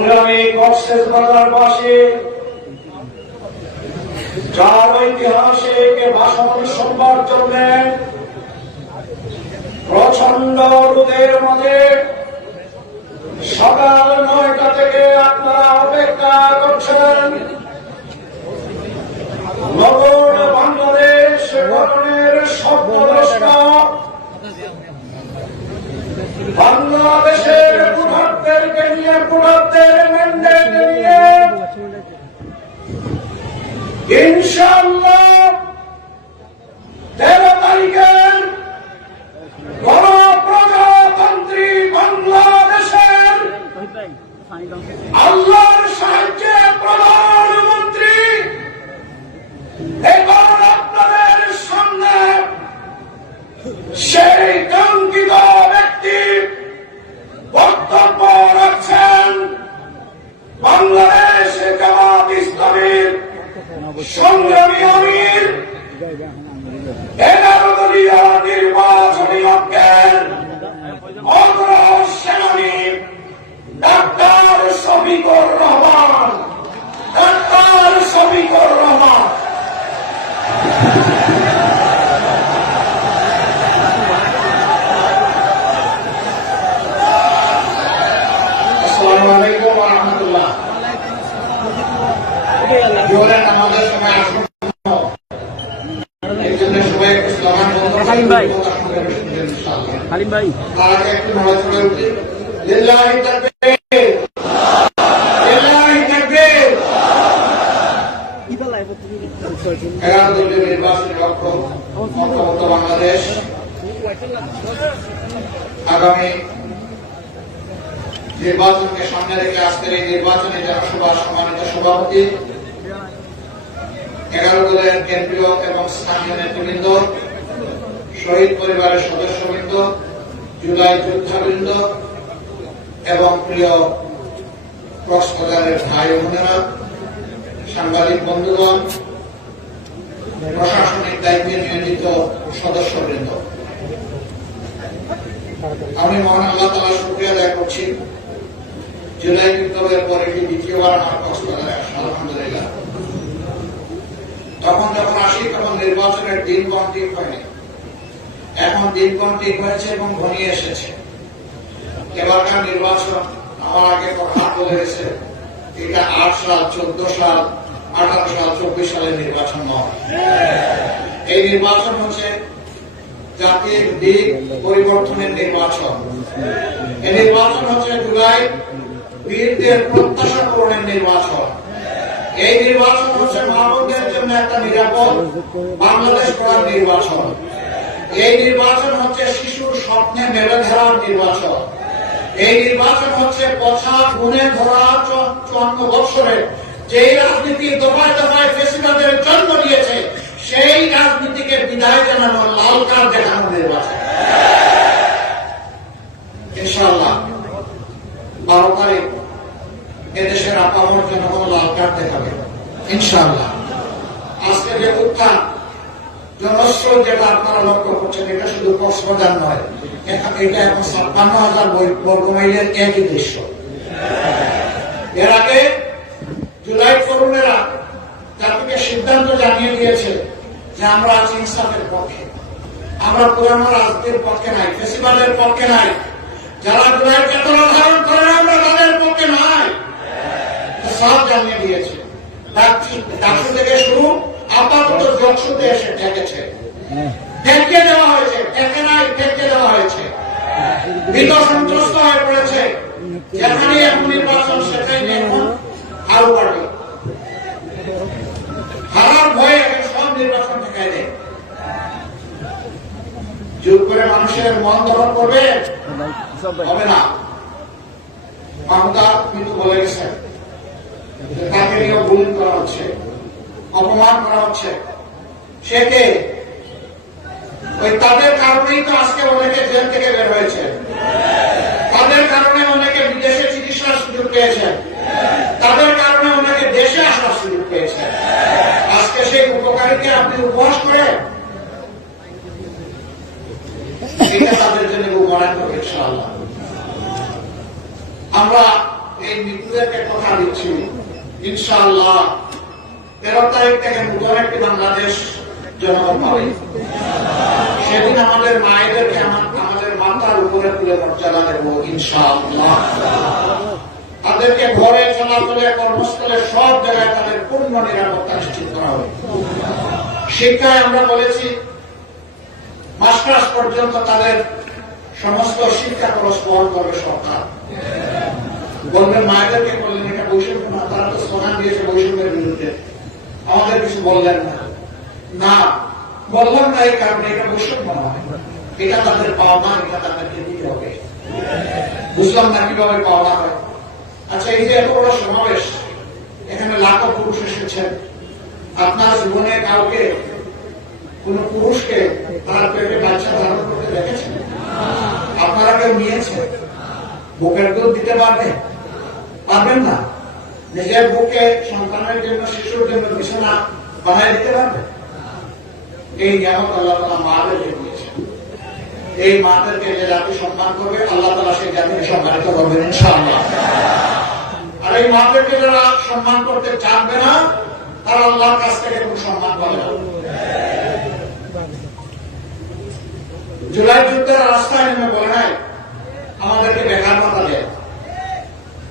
সংগ্রামী কক্সেস বাজারবাসী, যার ঐতিহাসিক ভাষণ শুনবার জন্য প্রচন্ড রোদের মধ্যে সকাল 9টা থেকে আপনারা অপেক্ষা করছেন। নগর বাংলাদেশ গঠনের স্বপ্নদ্রষ্টা বাংলাদেশের ভোটারদেরকে নিয়ে, ভোটারদের ম্যান্ডেট নিয়ে ইনশাআল্লাহ 13 তারিখের গণপ্রজাতন্ত্রী বাংলাদেশের আল্লাহর সাহায্যে প্রধানমন্ত্রী এবার আপনাদের সামনে সেই কাঙ্ক্ষিত ব্যক্তি বক্তব্য রাখছেন। বাংলাদেশ জামাত ইসলামীর সংগ্রামী আমির, 11 দলীয় নির্বাচনী ঐক্যের অগ্রসেনানী ডাক্তার শফিকুর রহমান। ডাক্তার শফিকুর রহমান। আসসালামু আলাইকুম ওয়া রাহমাতুল্লাহ। জোহরের নামাজের সময় আসুন, এই জন্য সবাই একটু স্লোগান বলতে হালিম ভাই, হালিম ভাই তার আগে একটু নড়াচড়ে উঠি। লিল্লাহি তাকবীর, লিল্লাহি তাকবীর। 11 দলীয় নির্বাচনী ঐক্য ঐক্যবদ্ধ বাংলাদেশ আগামী নির্বাচনকে সামনে রেখে আজকের এই নির্বাচনী জনসভার সম্মানিত সভাপতি, 11 দলের কেন্দ্রীয় এবং স্থানীয় নেতৃবৃন্দ, শহীদ পরিবারের সদস্যবৃন্দ, জুলাই যোদ্ধাবৃন্দ এবং প্রিয় কক্সবাজারের ভাই বোনেরা, সাংবাদিক বন্ধুগণ, প্রশাসনিক দায়িত্বে নিয়োজিত সদস্যবৃন্দ, আমি মহান আল্লাহ তাআলার শুকরিয়া আদায় করছি। জুলাই বিপ্লবের পরে দ্বিতীয়বার আমার কক্সবাজারে আসা, আলহামদুলিল্লাহ। তখন যখন আসি তখন নির্বাচনের দিনক্ষণ ঠিক হয়নি, এখন দিনক্ষণ ঠিক হয়েছে এবং ঘনিয়ে এসেছে। এবারকার নির্বাচন আমার আগে কথা বলে গেছে, এটা 8 সাল, 14 সাল, 18 সাল, 24 সালের নির্বাচন নয়। এই নির্বাচন হচ্ছে জাতির দিক পরিবর্তনের নির্বাচন। এই নির্বাচন হচ্ছে জুলাই বীরদের প্রত্যাশা পূরণের নির্বাচন। এই নির্বাচন হচ্ছে মানবদের জন্য একটা নিরাপদ বাংলাদেশ করার নির্বাচন। এই নির্বাচন হচ্ছে শিশুর স্বপ্নে মেলে ধরার নির্বাচন। এই নির্বাচন হচ্ছে পছা গুণে ধরা 54 বছরে যেই রাজনীতি দফায় দফায় ফেসিবাদের জন্ম দিয়েছে, সেই রাজনীতিকে বিদায় জানানো, লাল কার্ড দেখানো নির্বাচন। ইনশাআল্লাহ 12 তারিখ এদেশের আপামর জনগণ লাল কার্ড দেখাবে ইনশাআল্লাহ। আজকে যে উত্থান জনস্রোত যেটা আপনারা লক্ষ্য করছেন, এটা শুধু কক্সবাজার নয়, এটা এখন 56,000 বর্গমাইলের একই দৃশ্য। এর আগে জুলাই তরুণেরা জাতিকে সিদ্ধান্ত জানিয়ে দিয়েছে যে আমরা আজ ইনসাফের পক্ষে, আমরা পুরানো রাজনীতির পক্ষে নাই, ফেসিবাদের পক্ষে নাই। যারা জুলাই চেতনা ধারণ করে আমরা তাদের পক্ষে নাই, সব জানিয়ে দিয়েছে। ডাকসু থেকে শুরু আপাতত জকসুতে এসে ঠেকেছে, ঠেকে দেওয়া হয়েছে, ঠেকে নাই, ঠেকে দেওয়া হয়েছে। ভীত সন্ত্রস্ত হয়ে পড়েছে, যেখানে এখন নির্বাচন সেখানে এখন আরো পার্টি হারার ভয়ে এখন সব নির্বাচন ঠেকাই দেয়। জোর করে মানুষের মন দখল করবে হবে না। মাহমুদা কিন্তু বলে গেছেন তাকে নিয়ে ভুল করা হচ্ছে, অপমান করা হচ্ছে। সে কে? ওই তাদের কারণেই তো আজকে অনেকে জেল থেকে বের হয়েছে, তাদের কারণে অনেকে বিদেশে চিকিৎসার সুযোগ পেয়েছেন, তাদের কারণে অনেকে দেশে আসার সুযোগ পেয়েছে। আজকে সেই উপকারীকে আপনি উপহাস করে এটা তাদের জন্য মনে করবে ইনশাআল্লাহ। আমরা এই মৃত্যুদেরকে কথা দিচ্ছি, ইনশাআল্লাহ 13 তারিখ থেকে নতুন একটি বাংলাদেশ জনগণ পাবে। সেদিন আমাদের মায়েদেরকে আমাদের মাথার উপরে তুলে মর্যাদা দেব ইনশাআল্লাহ। তাদেরকে ঘরে, চলাচলে, কর্মস্থলে সব জায়গায় তাদের পূর্ণ নিরাপত্তা নিশ্চিত করা হবে। শিক্ষায় আমরা বলেছি মাস্টার্স পর্যন্ত তাদের সমস্ত শিক্ষা খরচ বহন করবে সরকার। বলবেন মায়েদেরকে বললেন এটা বৈষম্য না, তারা তো স্লোগান দিয়েছে বৈষম্যের বিরুদ্ধে, আমাদের কিছু বললেন না। না, বললাম না এই কারণে এটা বৈষম্য নয়, এটা তাদের পাওনা, এটা তাদেরকে দিতে হবে। বুঝলাম না কিভাবে পাওনা হয়। আচ্ছা, এই যে এত বড় সমাবেশ, এখানে লাখো পুরুষ এসেছেন, আপনার জীবনে কাউকে, কোন পুরুষকে তার পেটে বাচ্চা ধারণ করতে দেখেছেন? আপনারা কেউ নিয়েছেন? বুকের দুধ দিতে পারবেন? পারবেন না। নিজের বুকে সন্তানের জন্য, শিশুর জন্য বিছানা বানায় দিতে পারবেন? এই নিয়ামত আল্লাহ তাআলা মাদেরকে দিয়েছেন। এই মাদেরকে যে জাতি সম্মান করবে, আল্লাহ তাআলা সেই জাতিকে সম্মানিত করবেন ইনশাআল্লাহ। আর এই মাদেরকে যারা সম্মান করতে চাইবে না, তারা আল্লাহর কাছ থেকে কোন সম্মান পাবে না। জুলাই যুদ্ধের রাস্তায় নেমে বলে নাই আমাদেরকে বেকার ভাতা দেয়,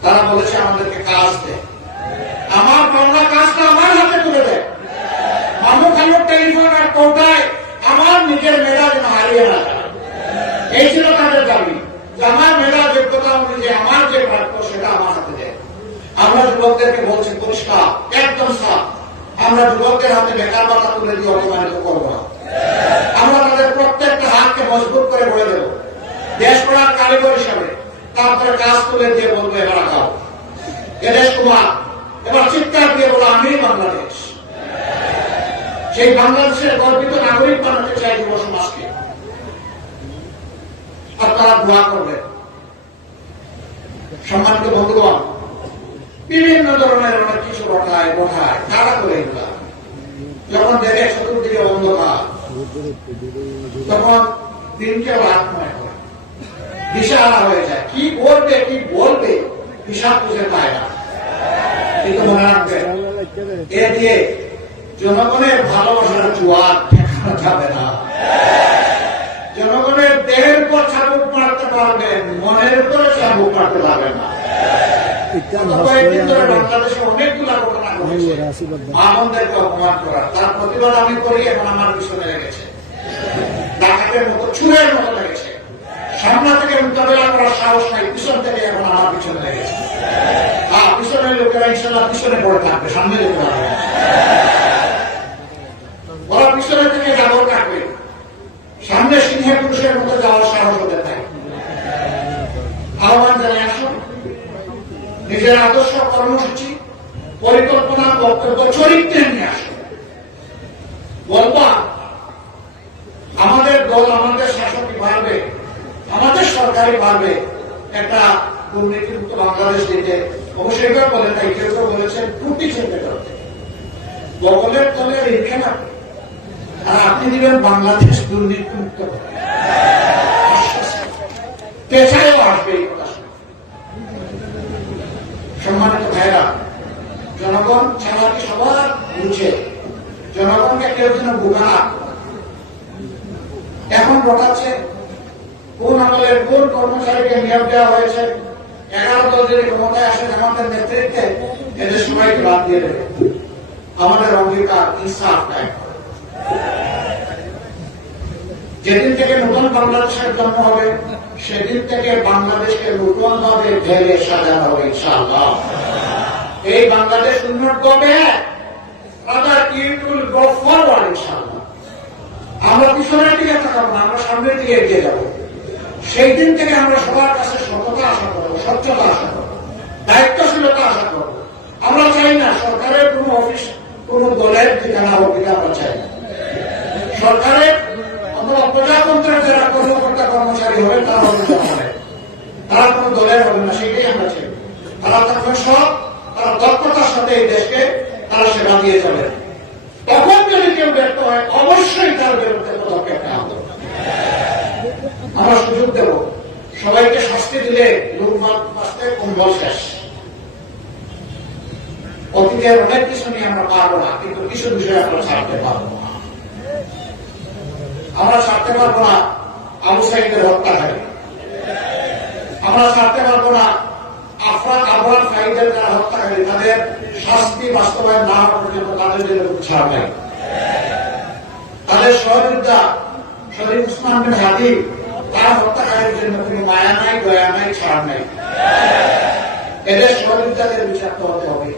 তারা বলেছে আমাদেরকে কাজ দেয়। আমার পাওনা কাজটা আমার হাতে তুলে দেয়। মানুষ টেলিফোন আর কোটায় আমার নিজের মেধা যেন হারিয়ে না যায়, এই ছিল তাদের দাবি। আমার মেধা যোগ্যতা অনুযায়ী আমার যে প্রাপ্য সেটা আমার হাতে দেয়। আমরা যুবকদেরকে বলছি পরিষ্কার, একদম সাফ, আমরা যুবকদের হাতে বেকার ভাতা তুলে দিয়ে অপমানিত করবো না। আমরা তাদের প্রত্যেকটা হাতকে মজবুত করে গড়ে দেব দেশ গড়ার কারিগর হিসাবে। তারপরে কাজ তুলে দিয়ে বলবো এবার আগাও, এদেশ কুমার, এবার চিৎকার দিয়ে বলো আমি বাংলাদেশ। সেই বাংলাদেশের গর্বিত নাগরিক বানাতে চাই যুব সমাজকে। আপনারা দোয়া করবেন। সম্মানিত বন্ধুগণ, বিভিন্ন ধরনের অনেক কিছু ঘটায় তারা করে এগুলা যখন দেখে চতুর্দিকে অন্ধকার, তখন দিনকে রাত মনে হয়, দিশাহারা হয়ে যায়। কি করবে কি বলবে হিসাব খুঁজে পায় না। কিন্তু মনে রাখবেন, এ দিয়ে জনগণের ভালোবাসার জোয়ার ঠেকানো যাবে না। জনগণের দেহের উপর চাবুক মারতে পারবেন, মনের উপরে চাবুক মারতে পারবেন না। কয়েকদিন ধরে বাংলাদেশে অনেকগুলা ঘটনা ঘটেছে আমাদেরকে অপমান করার, তার প্রতিবাদ আমি করি। এখন আমার পিছনে লেগেছে, ডাকাতের মতো, চুরের মতো লেগেছে। সামনে থেকে মোকাবেলা করার সাহস নাই, পিছন থেকে এখন আমার পিছনে লেগেছে। পিছনের লোকেরা ইনশাল্লাহ পিছনে পড়ে থাকবে, সামনে যেতে পারবে। ওরা পিছনে থেকে জাগর কাটবে, সামনে সিংহের পুরুষের মতো যাওয়ার সাহস হতে থাকে। আহ্বান জানাই, আসুন নিজের আদর্শ, কর্মসূচি, পরিকল্পনা, বক্তব্য, চরিত্র নিয়ে আসুন। বলবা আমাদের দল, আমাদের শাসকই পারবে, আমাদের সরকারই পারবে একটা দুর্নীতিমুক্ত বাংলাদেশ দিতে। অবশ্যই বলে তাই কেউ কেউ বলেছেন ত্রুটি চিনতে করতে, বগলের তলে রেখে না, আর আপনি দিবেন বাংলাদেশ দুর্নীতিমুক্ত। পেশায়ও আসবে এই কথা। সম্মানিত ভাইরা, জনগণ চালাকি সবার বুঝে, জনগণকে কেউ যেন বোকা না। এখন ঘটাচ্ছে কোন আমলের কোন কর্মচারীকে নিয়োগ দেওয়া হয়েছে, 11 দল যদি ক্ষমতায় আসেন আমাদের নেতৃত্বে, এদের সবাইকে বাদ দিয়ে দেবে। আমাদের অঙ্গীকার ইনসাফ কায়েম করা। যেদিন থেকে নতুন বাংলাদেশের জন্ম হবে, সেদিন থেকে বাংলাদেশকে নতুন ভাবে ঢেলে সাজানো হবে ইনশাআল্লাহ। এই বাংলাদেশ উন্নত হবে, ইনশাআল্লাহ। আমরা পিছনের দিকে তাকাবো না, আমরা সামনের দিকে এগিয়ে যাবো। সেই দিন থেকে আমরা সবার কাছে সততা আশা করবো, স্বচ্ছতা আশা করবো, দায়িত্বশীলতা আশা করবো। আমরা চাই না সরকারের কোন অফিস কোন দলের ঠিকানা হোক, এটা আমরা চাই না। সরকারের অথবা প্রজাতন্ত্রের যারা কর্মকর্তা কর্মচারী হবে তারা হবে জনগণের, তারা কোন দলের হবে না, সেটাই আমরা চাই। তারা থাকবে সব, তারা দক্ষতার সাথে এই দেশকে তারা সেবা দিয়ে যাবে। তখন যদি কেউ ব্যর্থ হয়, অবশ্যই তার বিরুদ্ধে পদক্ষেপ নেওয়া হবে। আমরা সুযোগ দেব। সবাইকে শাস্তি দিলে লোক বাঁচতে কম্বল শেষ, অতীতের অনেক কিছু নিয়ে আমরা পারবো না, কিন্তু কিছু বিষয়ে আমরা ছাড়তে পারবো না। আমরা ছাড়তে পারবো না আবু সাইদের হত্যাকারী, আমরা ছাড়তে পারবো না আফরান ফাইদের যারা হত্যাকারী তাদের শাস্তি বাস্তবায়ন না হওয়া পর্যন্ত তাদের জন্য ছাড় নাই। তাদের সহযোদ্ধা শরীফ উসমান বিন হাদি তার হত্যাকারীর জন্য কোনো মায়া নাই, দয়া নাই, ছাড় নাই। এদের সহযোদ্ধাদের বিচার হতে হবে,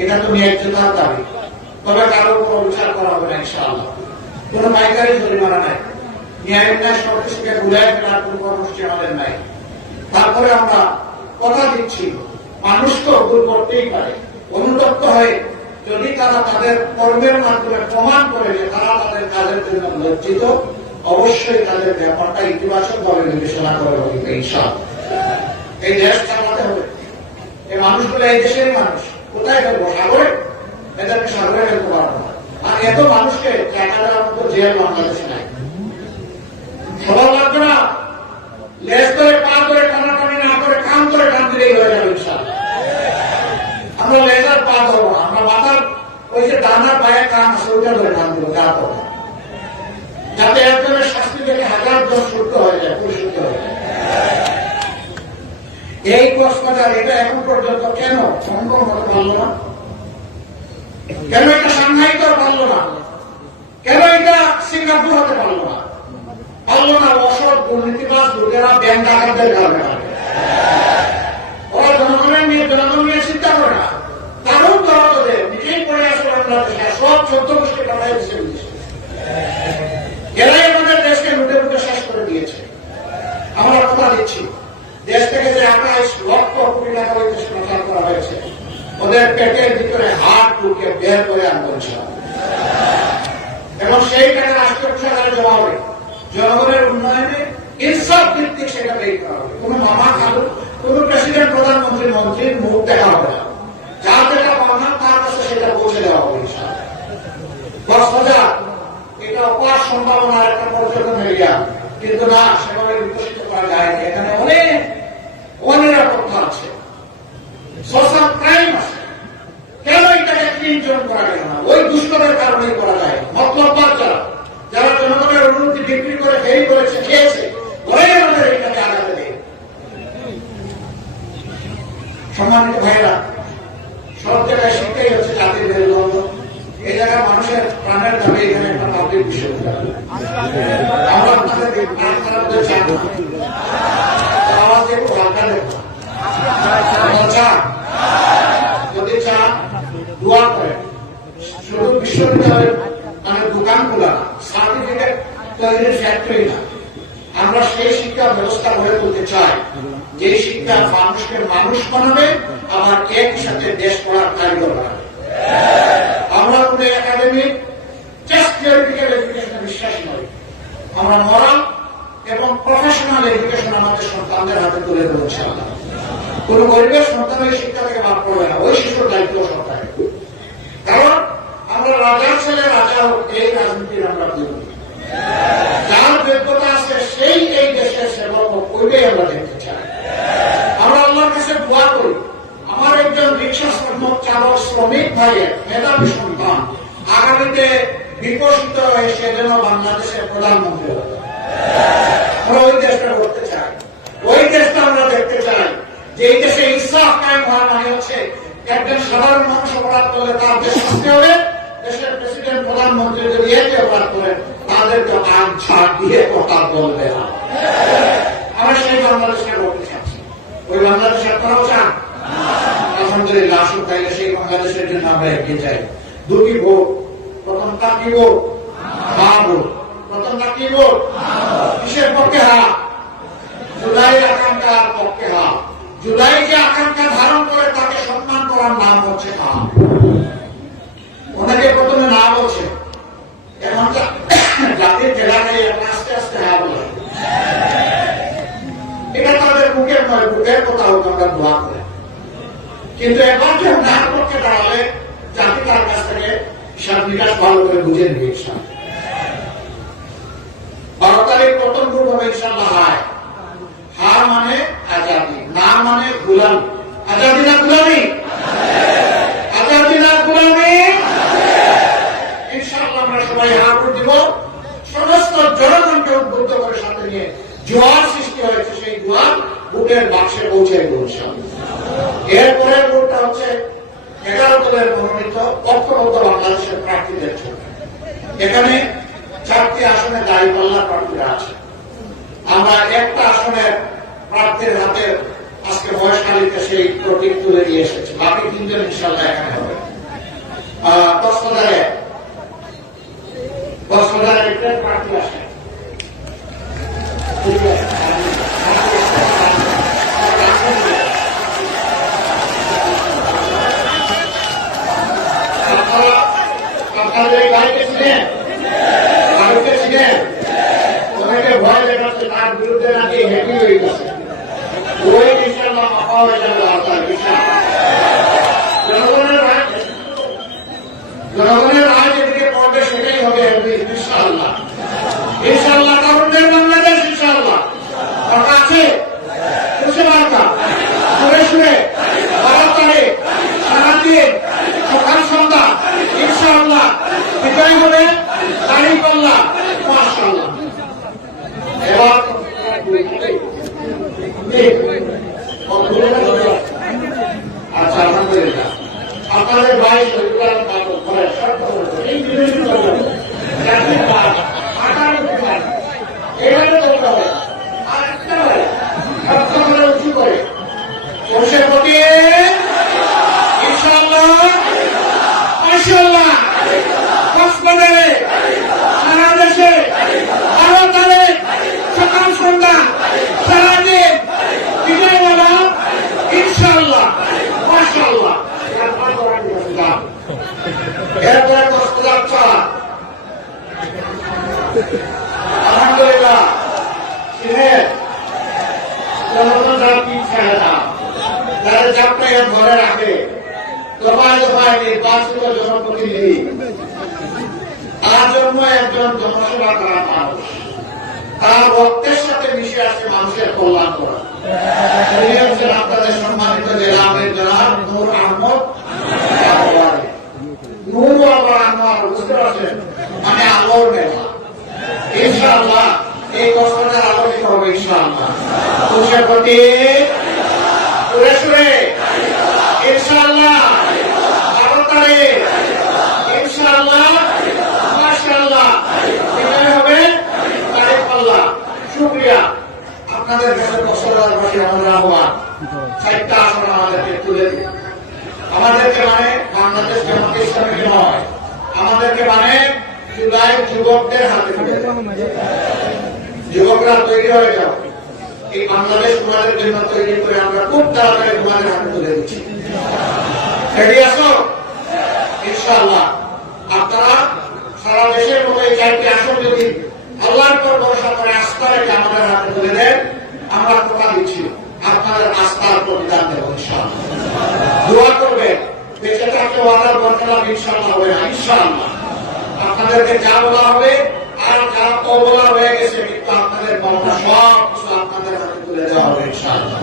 এটা তো ন্যায্যতার দাবি। তবে কারোর উপর বিচার করা হবে না ইনশাআল্লাহ। কোন পাইকারি জরিমানা নাই, ন্যায় ন্যায় সবকিছুকে ঘুরাই ফেলার কোন কর্মসূচি আমাদের নাই। তারপরে আমরা কথা দিচ্ছি, মানুষ তো ভুল করতেই পারে, অনুতপ্ত হয়ে যদি তারা তাদের কর্মের মাধ্যমে প্রমাণ করে যে তারা তাদের কাজের জন্য লজ্জিত, অবশ্যই তাদের ব্যাপারটা ইতিবাচক ভাবে বিবেচনা করে হবে ইনশাআল্লাহ। এই দেশ চালাতে হবে, এই মানুষগুলো এই দেশেরই মানুষ। কোথায় ফেলবো? সাগরে? এদেরকে সাগরে ফেলতে পারবো না। আর এত মানুষকে টাকার মতো জেল বাংলাদেশে নাই। সবার লাগবে না, লেজ ধরে পা ধরে টানাটানি না করে কাম করে টান দিলেই হয়ে যাবে ইনশাআল্লাহ। আমরা লেজার পা ধরবো না, আমরা মাথার ওই যে ডানার পায়ে কান আছে ওইটা ধরে টান দিব, যা করবো, যাতে একজনের শাস্তি থেকে 1000 জন শুদ্ধ হয়ে যায়, পরিশুদ্ধ হয়ে যায়। এই কক্সবাজার এটা এখন পর্যন্ত কেন হংকং হতে পারলো না? কেন এটা সাংহাই তো পারলো না? কেন এটা সিঙ্গাপুর হতে পারলো না? পারলো না অসৎ দুর্নীতিবাজ লোকেরা ব্যাংক ডাকাতদের কারণে। ওরা জনগণের নিয়ে জনগণ নিয়ে চিন্তা করে না, কারণ দরদের নিজেই পড়ে আসলে বাংলাদেশে সব 14 গোষ্ঠী কাটাই দিচ্ছে। এরাই আমাদের দেশকে লুটে লুটে শেষ করে দিয়েছে। আমরা কথা দিচ্ছি, দেশ থেকে যে 28 লক্ষ কোটি টাকা ওই দেশে প্রচার করা হয়েছে, ওদের পেটের ভিতরে হাত ঢুকে বের করে আনবো এবং সেই টাকা রাষ্ট্রীয় কোষাগারে জমা হবে। জনগণের উন্নয়নে ইনসাফ ভিত্তিক সেটা ব্যয় করা হবে। কোন মামা খালু, কোন প্রেসিডেন্ট, প্রধানমন্ত্রী, মন্ত্রীর মুখ দেখা হবে না। যার যেটা পাওনা তার কাছে সেটা পৌঁছে দেওয়া হবে ইনশাআল্লাহ। কক্সবাজার এটা অপার সম্ভাবনার একটা পর্যটন এরিয়া, কিন্তু না সেভাবে বিকশিত করা যায়। এখানে অনেক অনিরাপত্তা আছে, সোশ্যাল ক্রাইম আছে। কেন এটাকে ক্লিনজন করা গেল না? ওই দুষ্কর্মের কারণেই করা যায়। মতলববাদ যারা জনগণের উন্নতি বিক্রি করে ফেরি করেছে, খেয়েছে, ওরাই আমাদের এটাকে আগাতে দেয়। সম্মানিত ভাইয়েরা, সব জায়গায় শিক্ষাই হচ্ছে জাতির মেরুদণ্ড। এই জায়গায় মানুষের প্রাণের দাবি এখানে একটা পাবলিক বিশ্ববিদ্যালয়। আমরা আপনাদের আওয়াজ একটু হালকা দেখবো, চান যদি চান দোয়া করেন। শুধু বিশ্ববিদ্যালয়ের মানে দোকানগুলা সার্টিফিকেট তৈরির ফ্যাক্টরি না, আমরা সেই শিক্ষা ব্যবস্থা গড়ে তুলতে চাই যে শিক্ষা মানুষকে মানুষ বানাবে, আবার একই সাথে দেশ পড়ার কারিগর বানাবে। আমরা কোন একাডেমিক জাস্ট থিওরিটিক্যাল এডুকেশনে বিশ্বাসী নই। আমরা মরাল এবং প্রফেশনাল এডুকেশন আমাদের সন্তানদের হাতে তুলে ধরছি। কোন গরিবের সন্তান ওই শিক্ষা থেকে বাদ পড়বে না, ওই শিশুর দায়িত্ব সরকারের। কারণ আমরা রাজার ছেলে রাজা হোক, এই রাজনীতির আমরা বিরোধী। যার যোগ্যতা আছে সেই এই দেশের সেবক হোক, ওইটাই আমরা দেখতে চাই। আমরা আল্লাহর কাছে দোয়া করি আমার একজন রিক্সা চালক শ্রমিক ভাইয়ের মেধাবী সন্তান আগামীতে বিকশিত হয়ে সে যেন বাংলাদেশের প্রধানমন্ত্রী হবে। আমরা ওই দেশটা করতে চাই, ওই দেশটা আমরা দেখতে চাই যে এই দেশে ইনসাফ কায়েম হওয়া মানে হচ্ছে একজন সাধারণ মানুষ অপরাধ করলে তার দেশ শাস্তি হবে, দেশের প্রেসিডেন্ট, প্রধানমন্ত্রী যদি একে অপরাধ করেন তাদেরকে আইন ছাড় দিয়ে কথা বলবে না। আমরা সেই বাংলাদেশকে করতে চাচ্ছি। ওই বাংলাদেশের করাও চান? আলহামদুলিল্লাহ, আসুন তাইলে সেই বাংলাদেশের জন্য আমরা এগিয়ে যাই। দুটি ভোট, প্রথমটা কি ভোট? হা ভোট। প্রথমটা কি ভোট? কিসের পক্ষে? হা। জুলাই আকাঙ্ক্ষার পক্ষে হা। জুলাই যে আকাঙ্ক্ষা ধারণ করে তাকে সম্মান করার নাম হচ্ছে হা। ওনাকে প্রথমে না বলছে, এখন জাতির জেলাকারী আস্তে আস্তে হা বলে। এটা তাদের মুখের নয়, মুখের কথা হোক, আমরা দোয়া করে। কিন্তু এবার যে তার পক্ষে দাঁড়ালে জাতি তার কাছ থেকে হিসাব নিকাশ ভালো করে বুঝে নিবে ইনশাআল্লাহ। 12 তারিখ প্রথম ভোট হবে ইনশাআল্লাহ। হায় হা মানে আজাদি, না মানে গুলামি। আজাদি না গুলামি? জোয়ার সৃষ্টি হয়েছে, সেই জোয়ার ভোটের বাক্সে পৌঁছে পৌঁছে। এরপরে ভোটটা হচ্ছে 11 দলের মনোনীত ঐক্যবদ্ধ বাংলাদেশের প্রার্থীদের জন্য। এখানে 4টি আসনে দাঁড়িপাল্লা প্রার্থীরা আছে। আমরা একটা আসনের প্রার্থীর হাতে আজকে বয়সকালীতে সেই প্রতীক তুলে দিয়ে এসেছি, বাকি 3 জন ইনশাল্লাহ এখানে হবে। কক্সবাজারে একটা প্রার্থী আসে, আপনাদের গাড়িতে ছিলেন, গাড়িতে ছিলেন, অনেকে ভয় দেখাচ্ছে তার বিরুদ্ধে নাকি হেঁটে হয়ে গেছে, ওই ইনশাল্লাহ মাপা হয়ে যাবে আপনার বিশাল। জনগণের রায় যেদিকে পড়বে সেটাই হবে ইনশাআল্লাহ। ইনশাআল্লাহ তরুণদের বাংলাদেশ ইনশাআল্লাহ। কথা আছে খুশি বার্তা শুনে শুনে 12 তারিখ সারাদিন সকাল সন্ধ্যা ইনশাআল্লাহ বিজয় হবে দাঁড়িপাল্লা মাশাআল্লাহ। এবার আচ্ছা আলহামদুলিল্লাহ আপনাদের ভাই শহীদুল উঁচু করে বসে প্রতি ইনশাআল্লাহ মাশাআল্লাহ কক্সবাজারে সারা দেশে 12 তারিখ সকাল সন্ধ্যা সারাদিন বিজয় বলা ইনশাআল্লাহ মাশাআল্লাহ। এরপরে কক্সবাজার চলা আলহামদুলিল্লাহ জনগণরা পিছিয়ে না, যারা চাপটা ধরে রাখে দফায় দফায় নির্বাচিত জনপ্রতিনিধি, তার জন্য একজন জনসেবা করা মানুষ, তার রক্তের সাথে মিশে আসে মানুষের কল্যাণ করা। তিনি হচ্ছেন আপনাদের সম্মানিত জেলা আমির জনাব নূর আহমদ। নূর আবার আনোয়ার বুঝতে পারছেন, মানে আলোর মেলা। ইনশাআল্লাহ এই কষ্টের আলোচিত হবে ইনশাআল্লাহ। খুশির প্রতি সুরে সুরে ইনশাআল্লাহ 12 তারিখ ইনশাআল্লাহ মাশাআল্লাহ বিজয় হবে দাঁড়িপাল্লা। শুকরিয়া আপনাদের কাছে কক্সবাজারবাসী আমাদের আহ্বান 4টা আসন আমাদেরকে তুলে দিন। আমাদেরকে মানে বাংলাদেশ জামাত ইসলামী নয়, আমাদেরকে মানে জুলাই যুবকদের হাতে তুলে দেন। যুবকরা তৈরি হয়ে যাও, এই বাংলাদেশ তোমাদের জন্য তৈরি করে আমরা খুব তাড়াতাড়ি তোমাদের হাতে তুলে দিচ্ছি। রেডি আছো ইনশাআল্লাহ। আপনারা সারা দেশের মতো এই 4টি আসন যদি আল্লাহর উপর ভরসা করে আস্থা রেখে আমাদের হাতে তুলে দেন, আমরা কথা দিচ্ছি আপনাদের আস্থার প্রতিদান দেব ইনশাআল্লাহ। দোয়া করবেন, বেঁচে থাকতে ওয়াদার বরখেলাপ ইনশাআল্লাহ হবে না ইনশাআল্লাহ। আপনাদেরকে যা বলা হবে আর যা অবলা হয়ে গেছে কিন্তু আপনাদের পাওনা সব কিছু আপনাদের হাতে তুলে দেওয়া হবে ইনশাআল্লাহ।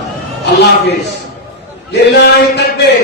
আল্লাহ হাফেজ। লিল্লাহি তাকবীর।